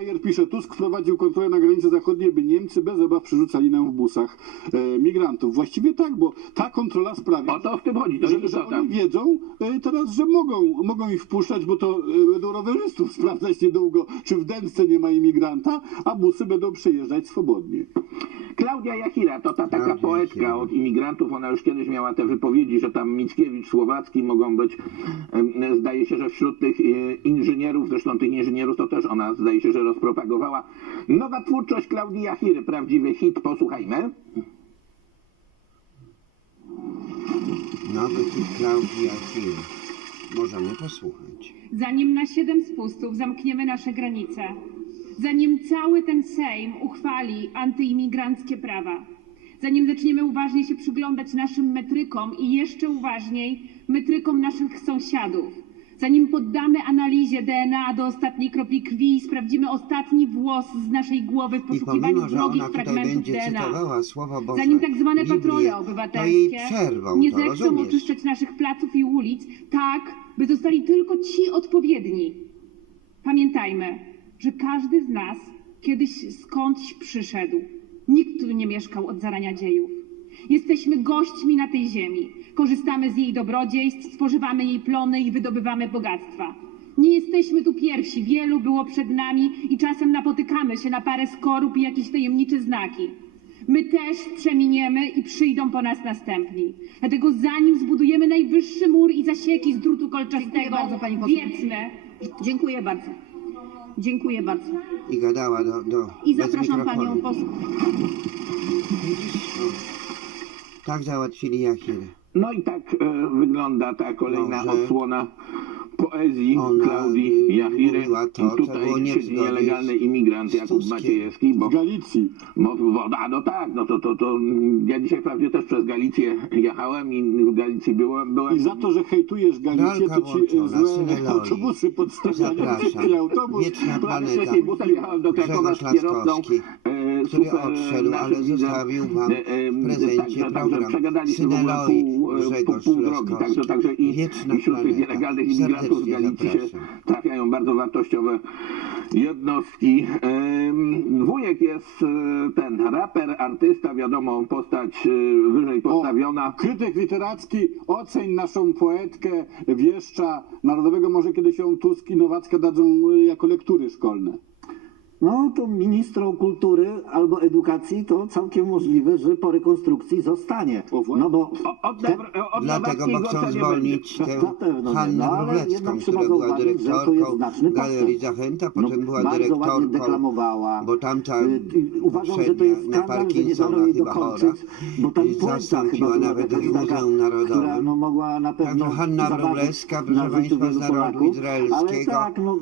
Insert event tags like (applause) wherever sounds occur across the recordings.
Majer pisze, Tusk wprowadził kontrolę na granicy zachodniej, by Niemcy bez obaw przerzucali nam w busach e, migrantów. Właściwie tak, bo ta kontrola sprawia, O to w tym chodzi, to że, że oni wiedzą e, teraz, że mogą, mogą ich wpuszczać, bo to e, będą rowerzystów (laughs) sprawdzać niedługo, czy w Dębce nie ma imigranta, a busy będą przejeżdżać swobodnie. Klaudia Jachira to ta taka Klaudia od imigrantów. Ona już kiedyś miała te wypowiedzi, że tam Mickiewicz, Słowacki mogą być. Zdaje się, że wśród tych e, inżynierów, zresztą tych inżynierów to też ona zdaje się, że rozpropagowała. Nowa twórczość Klaudii Jachiry, prawdziwy hit. Posłuchajmy. Nowy hit Klaudii Achille. Możemy posłuchać. zanim na siedem spustów zamkniemy nasze granice, zanim cały ten Sejm uchwali antyimigranckie prawa, zanim zaczniemy uważnie się przyglądać naszym metrykom i jeszcze uważniej metrykom naszych sąsiadów, zanim poddamy analizie DNA do ostatniej kropli krwi i sprawdzimy ostatni włos z naszej głowy w I poszukiwaniu pomimo, że wrogich ona tutaj fragmentów będzie DNA. cytowała Słowo Boże, Zanim tak zwane Biblię, patrole to jej obywatelskie przerwą, nie to zechcą rozumiesz? oczyszczać naszych placów i ulic, tak, by zostali tylko ci odpowiedni. Pamiętajmy, że każdy z nas kiedyś skądś przyszedł. Nikt tu nie mieszkał od zarania dziejów. Jesteśmy gośćmi na tej ziemi. Korzystamy z jej dobrodziejstw, spożywamy jej plony i wydobywamy bogactwa. Nie jesteśmy tu pierwsi, wielu było przed nami i czasem napotykamy się na parę skorup i jakieś tajemnicze znaki. My też przeminiemy i przyjdą po nas następni. Dlatego zanim zbudujemy najwyższy mur i zasieki z drutu kolczastego, Dziękuję bardzo, pani poseł. wiedzmy, Dziękuję bardzo. Dziękuję bardzo. I gadała do... do I zapraszam panią poseł. Tak załatwili Jachirę. No i tak e, wygląda ta kolejna Dobrze. odsłona poezji Ona, Klaudii Jachiry. mówiła to, I tutaj nie w siedzi zgodzie nielegalny z- imigrant Jakub Tuskiem. Maciejewski, bo W Galicji. Bo woda, no tak, no to, to, to ja dzisiaj wprawdzie też przez Galicję jechałem i w Galicji byłem. byłem I za to, że hejtujesz Galicję, to ci e, włączona, złe autobusy podstawiają. Zapraszam. autobus. Wieczna Prawie planeta. wcześniej busem jechałem do Krakowa z Grzegorz kierowcą. Laskowski, e, który super, odszedł, naszym ale widzem. zostawił wam E, e, w prezencie także, także program przegadaliśmy w ogóle Syneloi pół, e, pół, Grzegorz pół drogi. Także, także i, Wieczna i wśród tych planeta. nielegalnych imigrantów Serdecznie Galicji się trafiają bardzo wartościowe jednostki. Wujek jest e, ten raper, artysta, wiadomo, postać e, wyżej postawiona. Krytyk literacki, oceń naszą poetkę, wieszcza narodowego, może kiedyś ją Tusk i Nowacka dadzą y, jako lektury szkolne. No to ministrą kultury albo edukacji to całkiem możliwe, że po rekonstrukcji zostanie. No bo O- Od, te- Debr- od Dlatego, bo chcą to nie zwolnić będzie. tę Na pewno nie. Hannę No, ale Wróblewską, jednak trzeba która była zauważyć, że to jest dyrektorką znaczny Galerii. Zachęta, no, potem była bardzo ładnie dyrektorką, deklamowała. bo tamta Y, y, Uważam, że to poprzednia jest na skandal, że nie dano Parkinsona jej chyba dokończyć, bo tam i zastąpiła chyba była nawet jakaś w taka, Muzeum Narodowym. no, mogła na pewno Także Hanna zaważyć Wróblewska, proszę życiu Państwa, z narodu Polaków. izraelskiego tak, no,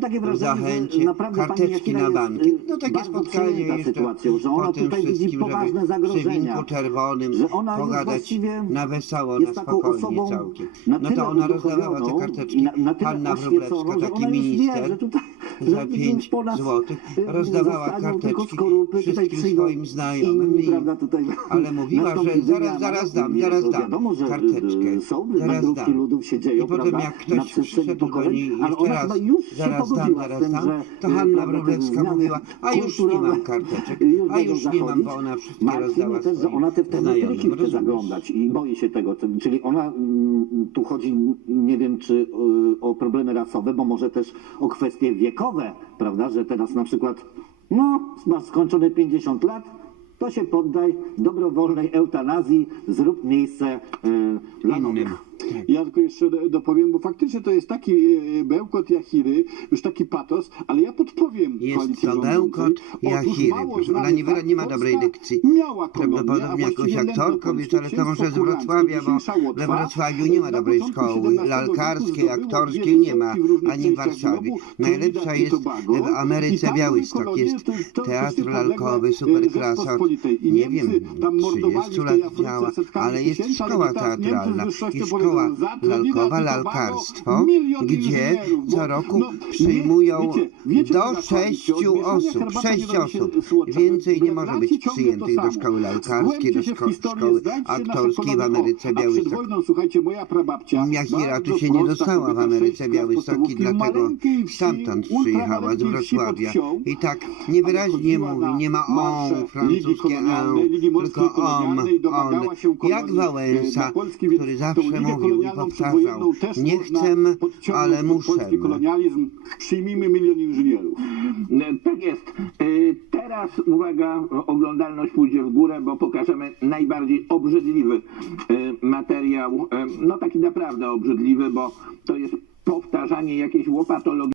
takie wrażenie, zachęcie naprawdę karteczki na banki. y, No takie spotkanie przejęta jeszcze sytuacją, że ona po tym tutaj widzi wszystkim, poważne żeby przy zagrożenia, winku czerwonym że ona pogadać właściwie na wesoło, na jest taką spokojnie osobą całkiem. na No tyle to ona rozdawała te karteczki. na, na tyle Hanna oświeconą, Wróblewska, że taki ona już wie, minister, tutaj za że już po nas, złotych y, rozdawała zostaną tylko karteczki skorupy, tutaj wszystkim przyjdą swoim znajomym inni, i- prawda, tutaj ale mówiła, nastąpi że zaraz, wymiana. zaraz dam, Nie, zaraz dam Wiadomo, że karteczkę, y, są zaraz dam. ludów się dzieją, I potem prawda, jak ktoś przestrzeni przyszedł do pokoleń, niej ale jeszcze ona raz, chyba już się zaraz dam, pogodziła zaraz tym, dam, że to y, Hanna mówiła, a już nie mam karteczek, a już nie mam, bo ona wszystkie rozdała też, że ona te, znajomym, chce zaglądać i boi się tego. Czyli ona, mm, tu chodzi, nie wiem, czy y, o problemy rasowe, bo może też o kwestie wiekowe, prawda, że teraz na przykład, no, masz skończone 50 lat, to się poddaj dobrowolnej eutanazji, zrób miejsce y, dla. Ja tylko jeszcze do- dopowiem, bo faktycznie to jest taki e, bełkot Jachiry, już taki patos, ale ja podpowiem Jest to bełkot Jachiry, proszę. Ona nie, fakt, nie ma dobrej dykcji. Miała Prawdopodobnie jakąś aktorką, wiesz, ale to może z Wrocławia, bo we Wrocławiu nie ma na dobrej szkoły lalkarskiej, aktorskiej nie ma, ani w Warszawie. Najlepsza jest w Ameryce Białystok, jest teatr lalkowy, superklasa, nie wiem, tam mordowali 30 w tej lat działa, ale jest szkoła teatralna i szkoła szkoła lalkowa, lalkarstwo, gdzie co roku przyjmują do sześciu osób, sześć osób. Więcej nie może być przyjętych do szkoły lalkarskiej, do szko- szkoły aktorskiej w. Ameryce Białystok. Jachira tu się nie dostała w Ameryce sześć klas Białystok i podstawówki, dlatego stamtąd przyjechała z Wrocławia. I tak niewyraźnie mówi, nie ma on francuskie on, tylko on. kolonii, Jak Wałęsa, który zawsze Ligę mówił i kolonialną powtarzał, nie chcę, ale muszę. Polski kolonializm, przyjmijmy milion inżynierów. E, Tak jest. E, Teraz, uwaga, oglądalność pójdzie w górę, bo pokażemy najbardziej obrzydliwy e, materiał. No taki naprawdę obrzydliwy, bo to jest powtarzanie jakiejś łopatologii.